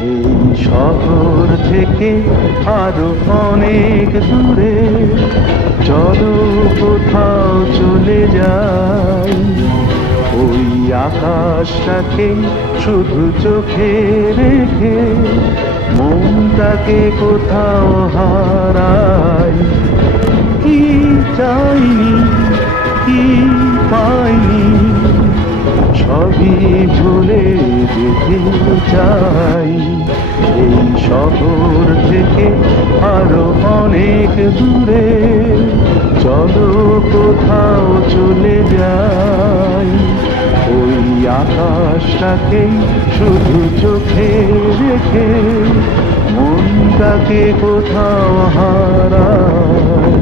এই শহর থেকে আরো অনেক দূরে চলো কোথাও চলে যাই। ওই আকাশটাকে শুধু চোখে রেখে মনটাকে কোথাও হারাই। কি চাইনি, কি পাইনি, সবই ভুলে যেতে চাই। এই শহর থেকে আরো অনেক দূরে চলো কোথাও চলে যাই। ওই আকাশটাকে শুধু চোখে রেখে মনটাকে কোথাও হারাই।